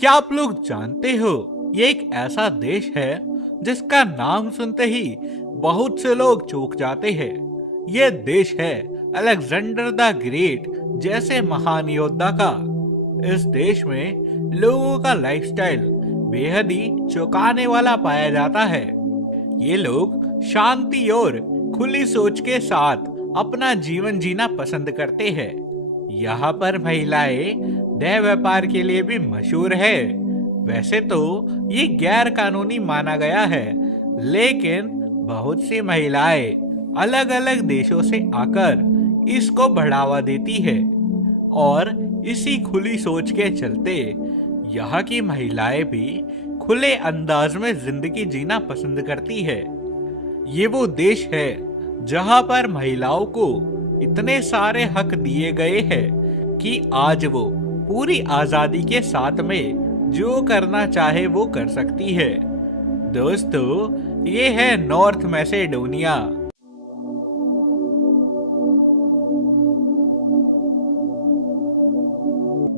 क्या आप लोग जानते हो, ये एक ऐसा देश है जिसका नाम सुनते ही बहुत से लोग चौंक जाते हैं। ये देश है अलेक्जेंडर द ग्रेट जैसे महान योद्धा का। इस देश में लोगों का लाइफस्टाइल बेहद ही चौंकाने वाला पाया जाता है। ये लोग शांति और खुली सोच के साथ अपना जीवन जीना पसंद करते हैं। यहाँ पर महिलाएं देह व्यापार के लिए भी मशहूर है। वैसे तो ये गैर कानूनी माना गया है, लेकिन बहुत सी महिलाएं अलग अलग देशों से आकर इसको बढ़ावा देती है और इसी खुली सोच के चलते यहाँ की महिलाएं भी खुले अंदाज में जिंदगी जीना पसंद करती है। ये वो देश है जहाँ पर महिलाओं को इतने सारे हक दिए गए हैं कि आज वो पूरी आजादी के साथ में जो करना चाहे वो कर सकती है। दोस्तों, ये है नॉर्थ मैसेडोनिया।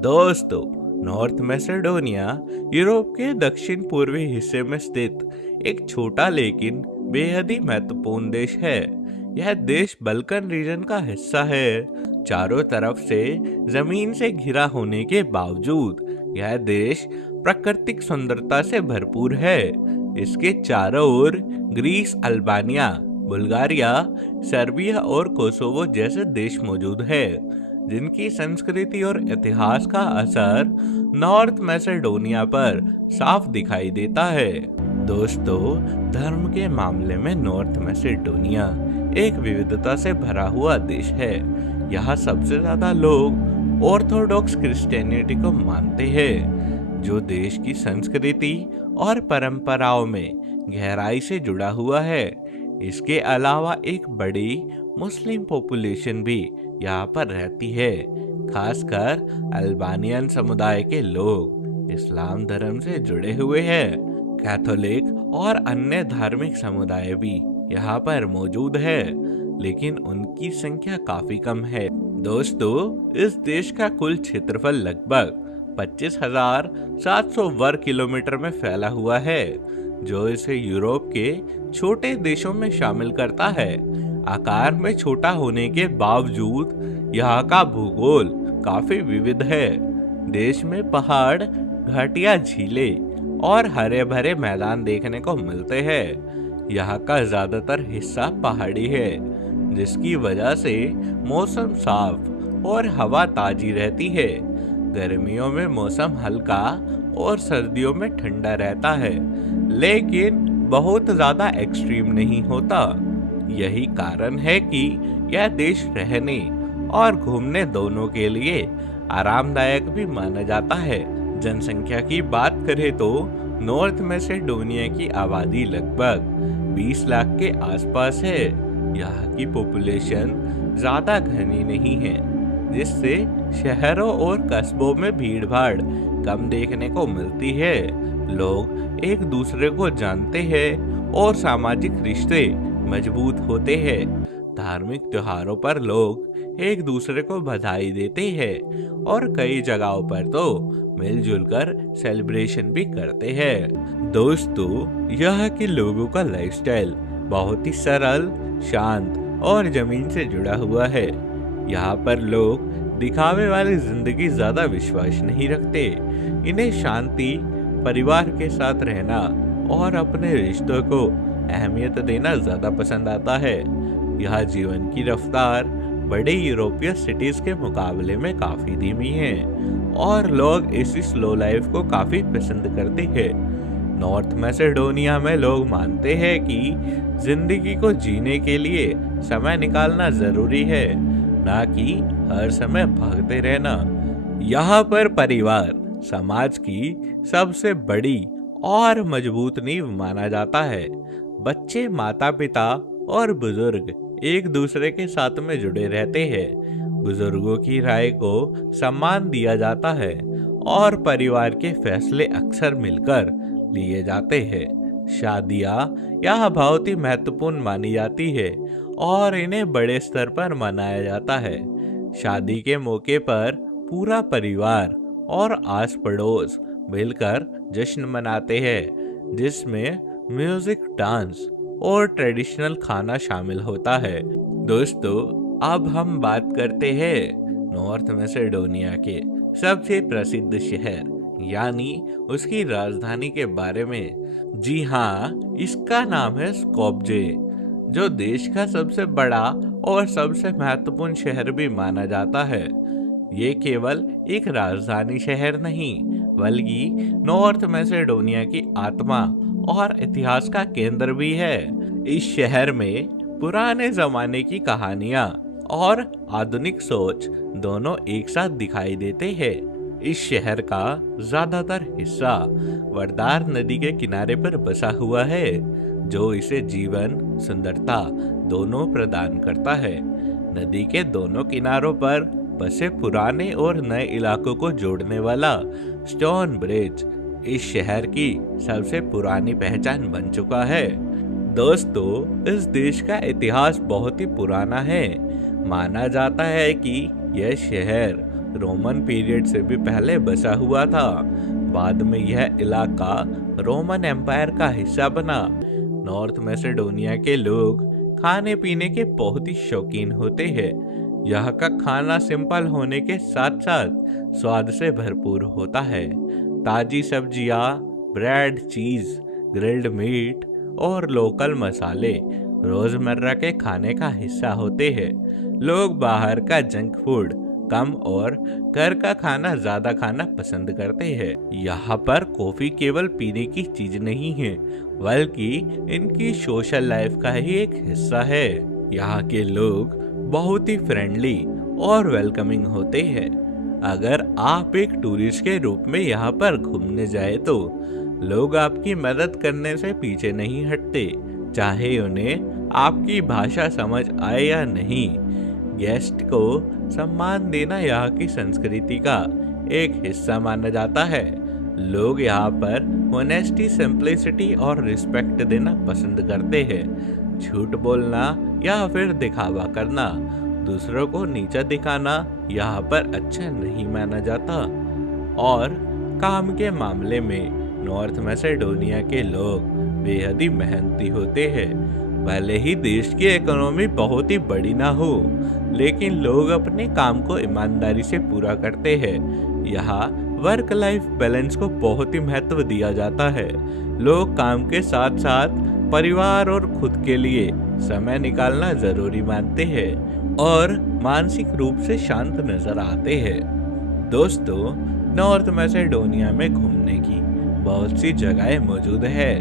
दोस्तों, नॉर्थ मैसेडोनिया यूरोप के दक्षिण पूर्वी हिस्से में स्थित एक छोटा लेकिन बेहद ही महत्वपूर्ण देश है। यह देश बल्कन रीजन का हिस्सा है। चारों तरफ से जमीन से घिरा होने के बावजूद यह देश प्राकृतिक सुंदरता से भरपूर है। इसके चारों ओर ग्रीस, अल्बानिया, बुल्गारिया, सर्बिया और कोसोवो जैसे देश मौजूद है, जिनकी संस्कृति और इतिहास का असर नॉर्थ मैसेडोनिया पर साफ दिखाई देता है। दोस्तों, धर्म के मामले में नॉर्थ मैसेडोनिया एक विविधता से भरा हुआ देश है। यहाँ सबसे ज्यादा लोग ऑर्थोडॉक्स क्रिश्चियनिटी को मानते हैं, जो देश की संस्कृति और परंपराओं में गहराई से जुड़ा हुआ है। इसके अलावा एक बड़ी मुस्लिम पॉपुलेशन भी यहाँ पर रहती है। खासकर अल्बानियन समुदाय के लोग इस्लाम धर्म से जुड़े हुए हैं। कैथोलिक और अन्य धार्मिक समुदाय भी यहाँ पर मौजूद है, लेकिन उनकी संख्या काफी कम है। दोस्तों, इस देश का कुल क्षेत्रफल लगभग 25,700 वर्ग किलोमीटर में फैला हुआ है, जो इसे यूरोप के छोटे देशों में शामिल करता है। आकार में छोटा होने के बावजूद यहाँ का भूगोल काफी विविध है। देश में पहाड़, घाटियां, झीलें और हरे भरे मैदान देखने को मिलते हैं। यहाँ का ज्यादातर हिस्सा पहाड़ी है, जिसकी वजह से मौसम साफ और हवा ताजी रहती है। गर्मियों में मौसम हल्का और सर्दियों में ठंडा रहता है, लेकिन बहुत ज्यादा एक्सट्रीम नहीं होता। यही कारण है कि यह देश रहने और घूमने दोनों के लिए आरामदायक भी माना जाता है। जनसंख्या की बात करें तो नॉर्थ मैसेडोनिया की आबादी लगभग 20 लाख के आसपास है। यहाँ की पॉपुलेशन ज्यादा घनी नहीं है, जिससे शहरों और कस्बों में भीड़-भाड़ कम देखने को मिलती है। लोग एक दूसरे को जानते हैं और सामाजिक रिश्ते मजबूत होते हैं। धार्मिक त्योहारों पर लोग एक दूसरे को बधाई देते हैं और कई जगहों पर तो मिलजुल कर सेलिब्रेशन भी करते हैं। दोस्तों, यहाँ के लोगों का लाइफस्टाइल बहुत ही सरल, शांत और जमीन से जुड़ा हुआ है। यहाँ पर लोग दिखावे वाली जिंदगी ज्यादा विश्वास नहीं रखते। इन्हें शांति, परिवार के साथ रहना और अपने रिश्तों को अहमियत देना ज्यादा पसंद आता है। यह जीवन की रफ्तार बड़े यूरोपीय सिटीज के मुकाबले में काफी धीमी है और लोग इसी स्लो लाइफ को काफी पसंद करते हैं। नॉर्थ मैसेडोनिया में लोग मानते हैं कि जिंदगी को जीने के लिए समय निकालना जरूरी है, ना कि हर समय भागते रहना। यहाँ पर परिवार समाज की सबसे बड़ी और मजबूत नींव माना जाता है। बच्चे, माता पिता और बुजुर्ग एक दूसरे के साथ में जुड़े रहते हैं। बुजुर्गों की राय को सम्मान दिया जाता है और परिवार के फैसले अक्सर मिलकर लिए जाते हैं। शादियां यह बहुत ही महत्वपूर्ण मानी जाती है और इन्हें बड़े स्तर पर मनाया जाता है। शादी के मौके पर पूरा परिवार और आस पड़ोस मिलकर जश्न मनाते हैं, जिसमें म्यूजिक, डांस और ट्रेडिशनल खाना शामिल होता है। दोस्तों, अब हम बात करते हैं नॉर्थ मैसेडोनिया के सबसे प्रसिद्ध शहर यानी उसकी राजधानी के बारे में। जी हाँ, इसका नाम है स्कोप्जे, जो देश का सबसे बड़ा और सबसे महत्वपूर्ण शहर भी माना जाता है। ये केवल एक राजधानी शहर नहीं, बल्कि नॉर्थ मैसेडोनिया की आत्मा और इतिहास का केंद्र भी है। इस शहर में पुराने जमाने की कहानियां और आधुनिक सोच दोनों एक साथ दिखाई देते हैं। इस शहर का ज्यादातर हिस्सा वर्दार नदी के किनारे पर बसा हुआ है, जो इसे जीवन, सुंदरता दोनों प्रदान करता है। नदी के दोनों किनारों पर बसे पुराने और नए इलाकों को जोड़ने वाला स्टोन ब्रिज इस शहर की सबसे पुरानी पहचान बन चुका है। दोस्तों, इस देश का इतिहास बहुत ही पुराना है। माना जाता है कि यह शहर रोमन पीरियड से भी पहले बसा हुआ था। बाद में यह इलाका रोमन एम्पायर का हिस्सा बना। नॉर्थ मैसेडोनिया के लोग खाने पीने के बहुत ही शौकीन होते हैं। यहाँ का खाना सिंपल होने के साथ साथ स्वाद से भरपूर होता है। ताजी सब्जियाँ, ब्रेड, चीज, ग्रिल्ड मीट और लोकल मसाले रोजमर्रा के खाने का हिस्सा होते हैं। लोग बाहर का जंक फूड कम और घर का खाना ज्यादा खाना पसंद करते हैं। यहाँ पर कॉफी केवल पीने की चीज नहीं है, बल्कि इनकी सोशल लाइफ का ही एक हिस्सा है। यहाँ के लोग बहुत ही फ्रेंडली और वेलकमिंग होते हैं। अगर आप एक टूरिस्ट के रूप में यहाँ पर घूमने जाए तो लोग आपकी मदद करने से पीछे नहीं हटते, चाहे उन्हें आपकी भाषा समझ आए या नहीं। गेस्ट को सम्मान देना यहाँ की संस्कृति का एक हिस्सा माना जाता है। लोग यहाँ पर ऑनेस्टी, सिंप्लिसिटी और रिस्पेक्ट देना पसंद करते हैं। झूठ बोलना या फिर दिखावा करना, दूसरों को नीचा दिखाना यहाँ पर अच्छा नहीं माना जाता। और काम के मामले में नॉर्थ मैसेडोनिया के लोग बेहद ही मेहनती होते हैं। भले ही देश की इकोनॉमी बहुत ही बड़ी ना हो, लेकिन लोग अपने काम को ईमानदारी से पूरा करते हैं। यहाँ वर्क लाइफ बैलेंस को बहुत ही महत्व दिया जाता है। लोग काम के साथ साथ परिवार और खुद के लिए समय निकालना जरूरी मानते हैं और मानसिक रूप से शांत नजर आते हैं। दोस्तों, नॉर्थ मैसेडोनिया में घूमने की बहुत सी जगहें मौजूद है।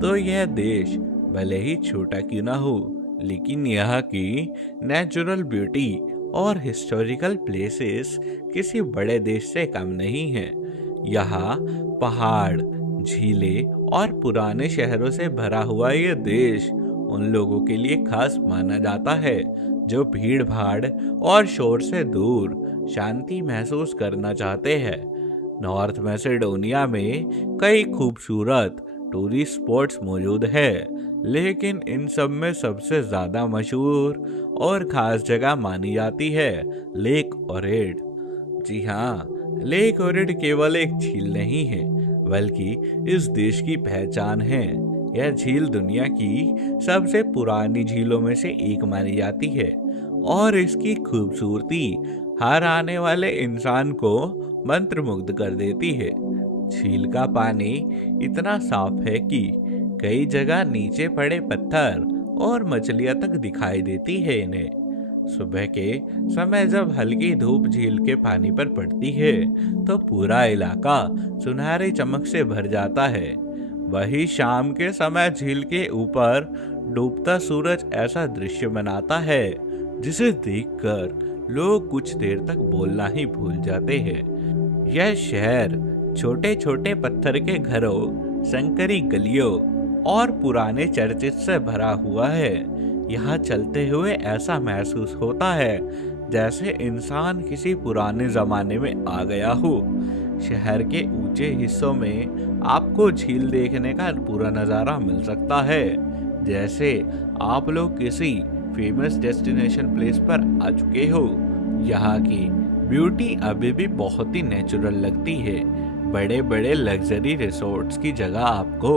तो यह देश भले ही छोटा क्यों ना हो, लेकिन यहाँ की नेचुरल ब्यूटी और हिस्टोरिकल प्लेसेस किसी बड़े देश से कम नहीं है। यहाँ पहाड़, झीलें और पुराने शहरों से भरा हुआ ये देश उन लोगों के लिए खास माना जाता है जो भीड़ भाड़ और शोर से दूर शांति महसूस करना चाहते हैं। नॉर्थ मैसेडोनिया में कई खूबसूरत टूरिस्ट स्पॉट्स मौजूद है, लेकिन इन सब में सबसे ज्यादा मशहूर और खास जगह मानी जाती है लेक ओरेड। जी हाँ, लेक ओरेड केवल एक झील नहीं है, बल्कि इस देश की पहचान है। यह झील दुनिया की सबसे पुरानी झीलों में से एक मानी जाती है और इसकी खूबसूरती हर आने वाले इंसान को मंत्रमुग्ध कर देती है। झील का पानी इतना साफ है कि कई जगह नीचे पड़े पत्थर और मछलियां तक दिखाई देती है इन्हें। सुबह के समय जब हल्की धूप झील के पानी पर पड़ती है तो पूरा इलाका सुनहरी चमक से भर जाता है। वही शाम के समय झील के ऊपर डूबता सूरज ऐसा दृश्य बनाता है जिसे देखकर लोग कुछ देर तक बोलना ही भूल जाते हैं। यह शहर छोटे छोटे पत्थर के घरों, संकरी गलियों और पुराने चर्चित से भरा हुआ है। यहाँ चलते हुए ऐसा महसूस होता है जैसे इंसान किसी पुराने जमाने में आ गया हो। शहर के ऊंचे हिस्सों में आपको झील देखने का पूरा नज़ारा मिल सकता है, जैसे आप लोग किसी फेमस डेस्टिनेशन प्लेस पर आ चुके हो। यहाँ की ब्यूटी अभी भी बहुत ही नेचुरल लगती है, बड़े बड़े लग्जरी रिसोर्ट्स की जगह आपको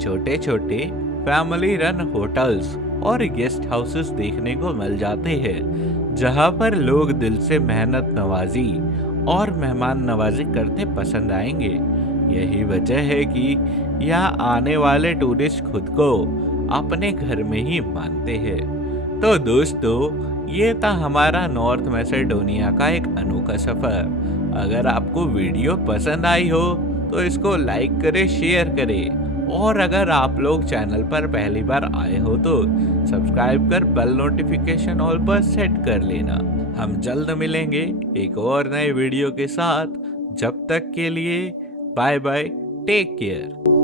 छोटे छोटे फैमिली रन होटल्स और गेस्ट हाउसेस देखने को मिल जाते हैं, जहां पर लोग दिल से मेहनत नवाजी और मेहमान नवाजी करते पसंद आएंगे। यही वजह है कि यहाँ आने वाले टूरिस्ट खुद को अपने घर में ही मानते हैं। तो दोस्तों, ये था हमारा नॉर्थ मैसेडोनिया का एक अनोखा सफर। अगर आपको वीडियो पसंद आई हो तो इसको लाइक करें, शेयर करें, और अगर आप लोग चैनल पर पहली बार आए हो तो सब्सक्राइब कर बेल नोटिफिकेशन ऑल पर सेट कर लेना। हम जल्द मिलेंगे एक और नए वीडियो के साथ। जब तक के लिए बाय बाय, टेक केयर।